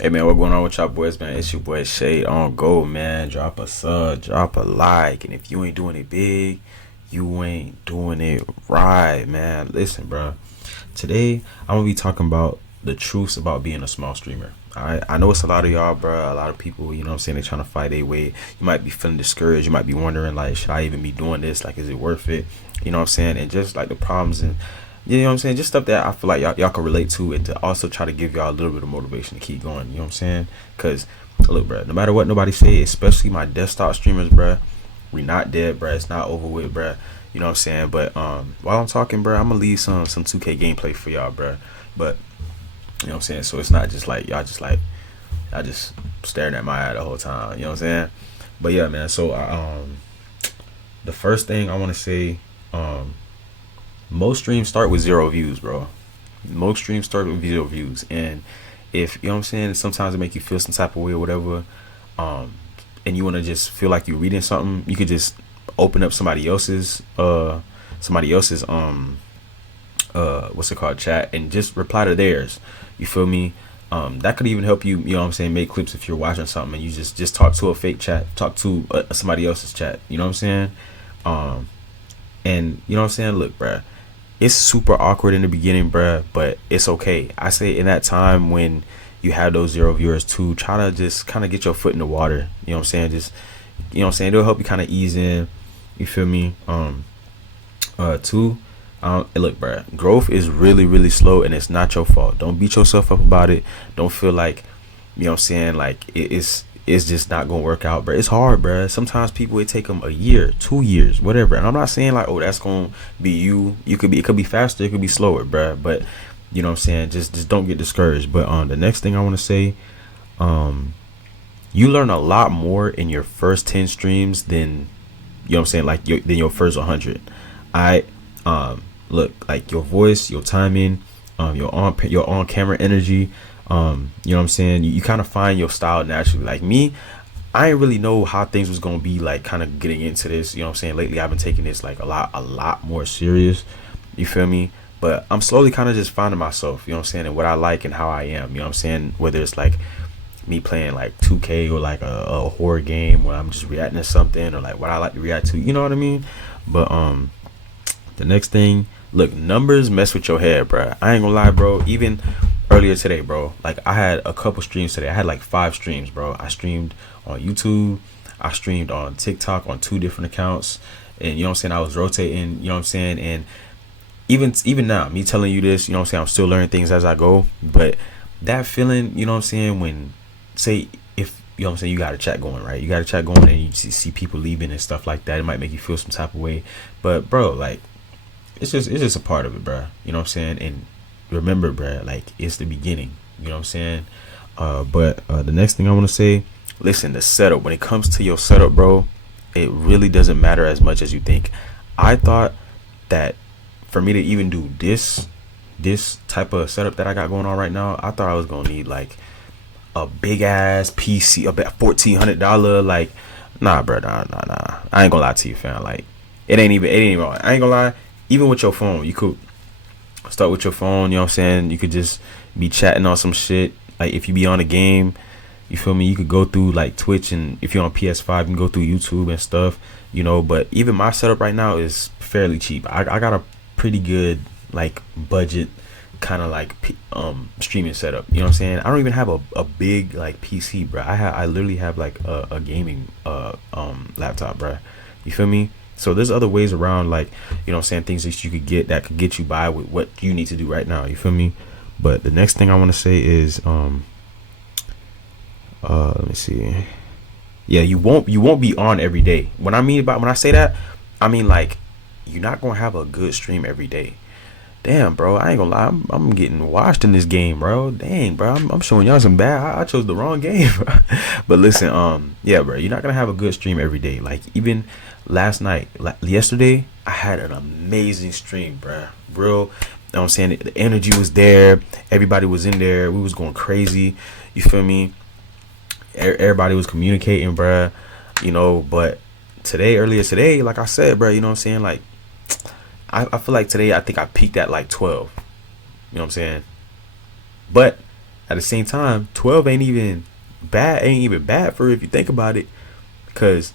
Hey man, what going on with y'all boys, man? It's your boy Shade on Go, man. Drop a sub, drop a like, and if you ain't doing it big, you ain't doing it right, man. Listen, bro. Today I'm gonna be talking about the truths about being a small streamer. Alright, I know it's a lot of y'all, bro. A lot of people, you know what I'm saying, they trying to fight their way. You might be feeling discouraged. You might be wondering, like, should I even be doing this? Like, is it worth it? You know what I'm saying? And just like the problems and you know what I'm saying, just stuff that I feel like y'all can relate to, and to also try to give y'all a little bit of motivation to keep going. You know what I'm saying? Cause look, bro, no matter what nobody say, especially my desktop streamers, bro, we not dead, bro. It's not over with, bro. You know what I'm saying? But while I'm talking, bro, I'm gonna leave some 2K gameplay for y'all, bro. But you know what I'm saying? So it's not just like y'all just staring at my eye the whole time. You know what I'm saying? But yeah, man. So the first thing I want to say, most streams start with 0 views, bro. Most streams start with 0 views, and if you know what I'm saying, sometimes it make you feel some type of way or whatever, um, and you want to just feel like you're reading something, you could just open up somebody else's what's it called, chat, and just reply to theirs. You feel me? That could even help you, you know what I'm saying, make clips if you're watching something and you just talk to a fake chat, talk to somebody else's chat. You know what I'm saying? Um, and you know what I'm saying? Look, bruh, it's super awkward in the beginning, bruh, but it's okay. I say in that time when you have those 0 viewers too, try to just kind of get your foot in the water. You know what I'm saying? Just, you know what I'm saying? It'll help you kind of ease in. You feel me? Two, look, bruh, growth is really, really slow, and it's not your fault. Don't beat yourself up about it. Don't feel like, you know what I'm saying, like it's just not gonna work out, bro. It's hard, bro. Sometimes people, it take them a year, 2 years, whatever. And I'm not saying like, oh, that's gonna be you. It could be faster, it could be slower, bro. But you know what I'm saying. Just don't get discouraged. But the next thing I want to say, um, you learn a lot more in your first 10 streams than you know what I'm saying, like than your first 100. I look, like your voice, your timing, your on camera energy. You know what I'm saying? You kind of find your style naturally. Like me, I didn't really know how things was gonna be, like kind of getting into this. You know what I'm saying? Lately, I've been taking this like a lot more serious. You feel me? But I'm slowly kind of just finding myself. You know what I'm saying? And what I like and how I am. You know what I'm saying? Whether it's like me playing like 2K or like a horror game where I'm just reacting to something, or like what I like to react to. You know what I mean? But the next thing, look, numbers mess with your head, bro. I ain't gonna lie, bro. Even earlier today, bro, like I had a couple streams today. I had like 5 streams, bro. I streamed on YouTube, I streamed on TikTok on 2 different accounts, and you know what I'm saying, I was rotating, you know what I'm saying. And even now, me telling you this, you know what I'm saying, I'm still learning things as I go. But that feeling, you know what I'm saying, when, say, if you know what I'm saying, you got a chat going, right? You got a chat going, and you see people leaving and stuff like that. It might make you feel some type of way, but bro, like it's just a part of it, bro. You know what I'm saying? And remember, bro, like it's the beginning. You know what I'm saying? But the next thing I want to say, listen, the setup. When it comes to your setup, bro, it really doesn't matter as much as you think. I thought that for me to even do this type of setup that I got going on right now, I thought I was gonna need like a big ass PC, about $1,400. Like, nah, bro, nah. I ain't gonna lie to you, fam. Like, it ain't even. I ain't gonna lie. Even with your phone, you could start with your phone. You know what I'm saying? You could just be chatting on some shit. Like, if you be on a game, you feel me? You could go through like Twitch, and if you're on PS5, you can go through YouTube and stuff. You know, but even my setup right now is fairly cheap. I got a pretty good like budget kind of like streaming setup. You know what I'm saying? I don't even have a big like PC, bro. I literally have like a gaming laptop, bro. You feel me? So there's other ways around, like, you know what I'm saying, things that you could get that could get you by with what you need to do right now. You feel me? But the next thing I want to say is let me see. Yeah, you won't be on every day. When I say that, I mean like you're not gonna have a good stream every day. Damn, bro, I ain't gonna lie. I'm getting washed in this game, bro. Dang, bro, I'm showing y'all some bad. I chose the wrong game, bro. But listen, yeah, bro, you're not gonna have a good stream every day. Like even last night, like yesterday, I had an amazing stream, bro. Real, you know what I'm saying, the energy was there. Everybody was in there. We was going crazy. You feel me? Everybody was communicating, bro. You know, but earlier today, like I said, bro, you know what I'm saying, like I feel like today I think I peaked at like 12. You know what I'm saying? But at the same time, 12 ain't even bad for if you think about it. Because,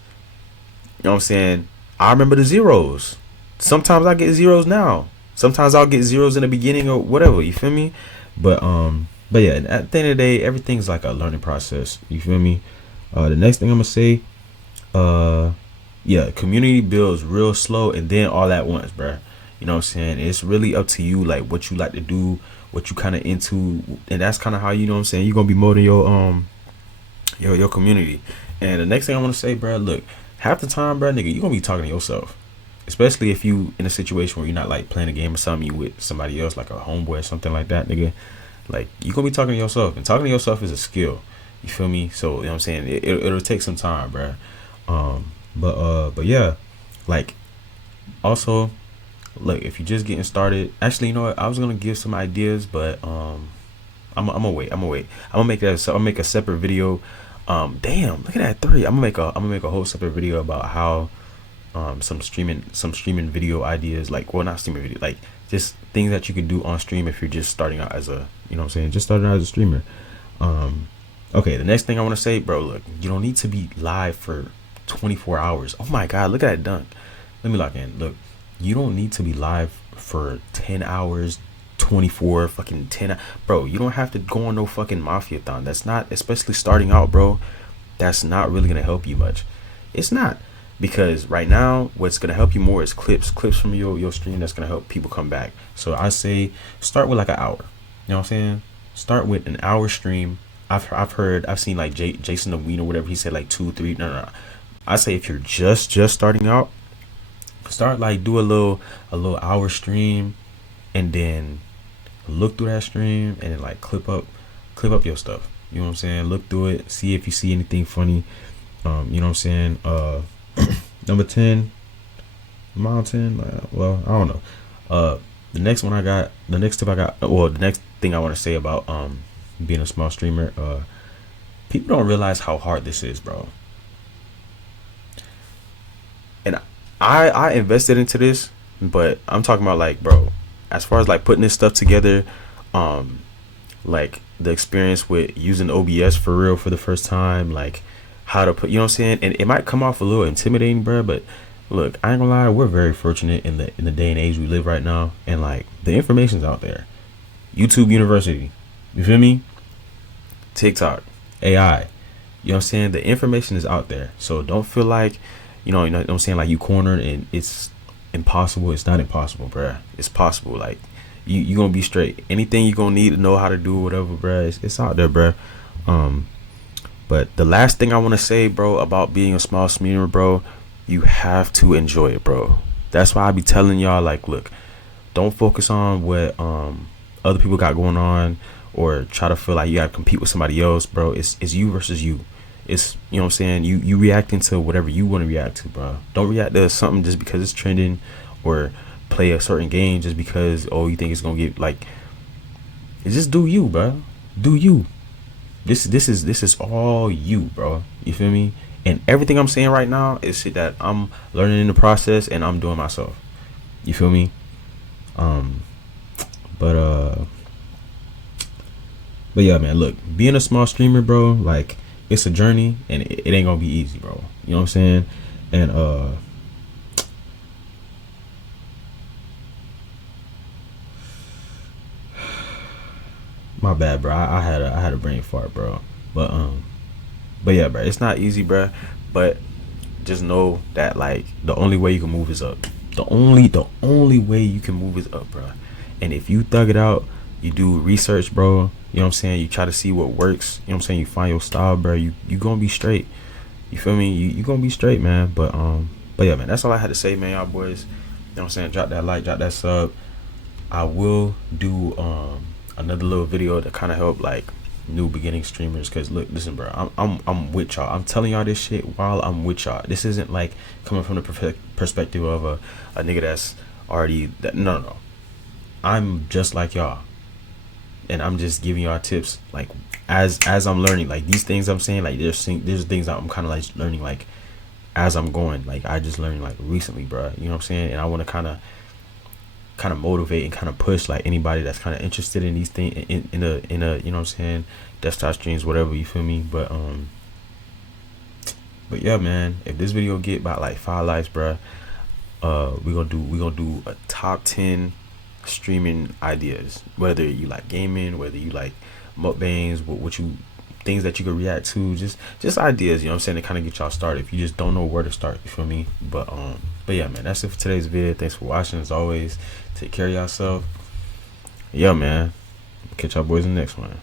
you know what I'm saying? I remember the zeros. Sometimes I get zeros now. Sometimes I'll get zeros in the beginning or whatever. You feel me? But yeah, at the end of the day, everything's like a learning process. You feel me? The next thing I'm gonna say, uh, yeah, community builds real slow and then all at once, bruh. You know what I'm saying? It's really up to you, like what you like to do, what you kind of into, and that's kind of how, you know what I'm saying, you're gonna be molding your community. And the next thing I want to say, bro, look, half the time, bro, nigga, you gonna be talking to yourself, especially if you in a situation where you're not like playing a game or something, you with somebody else, like a homeboy or something like that, nigga. Like you gonna be talking to yourself, and talking to yourself is a skill. You feel me? So you know what I'm saying. It'll take some time, bro. But yeah, like also, look, if you're just getting started, actually, you know what? I was gonna give some ideas, but I'm gonna wait. I'm gonna make that. So I'll make a separate video. Damn, look at that 3. I'm gonna make a whole separate video about how some streaming video ideas, like, well, not streaming video, like just things that you can do on stream if you're just starting out as a, you know what I'm saying, just starting out as a streamer. Okay, the next thing I want to say, bro, look, you don't need to be live for 24 hours. Oh my god, look at that dunk. Let me lock in. Look, you don't need to be live for 10 hours, 24 fucking 10. Bro, you don't have to go on no fucking mafia-thon. That's not, especially starting out, bro, that's not really gonna help you much. It's not. Because right now, what's gonna help you more is clips from your stream. That's gonna help people come back. So I say start with like an hour. You know what I'm saying? Start with an hour stream. I've seen like Jason the Ween or whatever, he said like 2 3. No. I say if you're just starting out, start like do a little hour stream, and then look through that stream and then like clip up your stuff. You know what I'm saying? Look through it, see if you see anything funny. You know what I'm saying? Number 10, mountain. Well, I don't know. The next tip I got. Well, the next thing I want to say about being a small streamer. People don't realize how hard this is, bro. And I invested into this, but I'm talking about like, bro, as far as like putting this stuff together, like the experience with using OBS for real for the first time, like how to put, you know what I'm saying? And it might come off a little intimidating, bro, but look, I ain't gonna lie, we're very fortunate in the day and age we live right now, and like the information's out there. YouTube University, you feel me? TikTok, AI, you know what I'm saying? The information is out there, so don't feel like, you know what I'm saying, like you cornered and it's impossible. It's not impossible, bro. It's possible. Like you gonna be straight. Anything you gonna need to know how to do, whatever, bro. It's out there, bro. But the last thing I want to say, bro, about being a small streamer, bro, you have to enjoy it, bro. That's why I be telling y'all, like, look, don't focus on what other people got going on, or try to feel like you gotta compete with somebody else, bro. It's you versus you. It's, you know what I'm saying, you reacting to whatever you want to react to, bro. Don't react to something just because it's trending, or play a certain game just because, oh, you think it's gonna get, like, just do you, bro. Do you. This is all you, bro. You feel me? And everything I'm saying right now is shit that I'm learning in the process and I'm doing myself. You feel me? But yeah, man, look, being a small streamer, bro, like, it's a journey, and it ain't gonna be easy, bro. You know what I'm saying? And my bad, bro. I had a brain fart, bro. But yeah, bro, it's not easy, bro. But just know that, like, the only way you can move is up. The only way you can move is up, bro. And if you thug it out, you do research, bro. You know what I'm saying? You try to see what works. You know what I'm saying? You find your style, bro. You gonna be straight. You feel me? You gonna be straight, man. But yeah, man, that's all I had to say, man, y'all boys. You know what I'm saying? Drop that like, drop that sub. I will do another little video to kind of help like new beginning streamers, cause look, listen, bro, I'm with y'all. I'm telling y'all this shit while I'm with y'all. This isn't like coming from the perspective of a nigga that's already that. No. I'm just like y'all, and I'm just giving y'all tips like as I'm learning. Like these things I'm saying, like there's things that I'm kind of like learning like as I'm going. Like I just learned like recently, bro. You know what I'm saying? And I want to kind of kind of motivate and kind of push like anybody that's kind of interested in these things in a you know what I'm saying, desktop streams, whatever, you feel me. But yeah, man, if this video get about like 5 likes, bruh, we gonna do a top 10 streaming ideas, whether you like gaming, whether you like mukbangs, what you things that you could react to, just ideas, you know what I'm saying, to kind of get y'all started if you just don't know where to start, you feel me. But yeah, man, that's it for today's video. Thanks for watching. As always, take care of yourself. Yeah, man, catch y'all boys in the next one.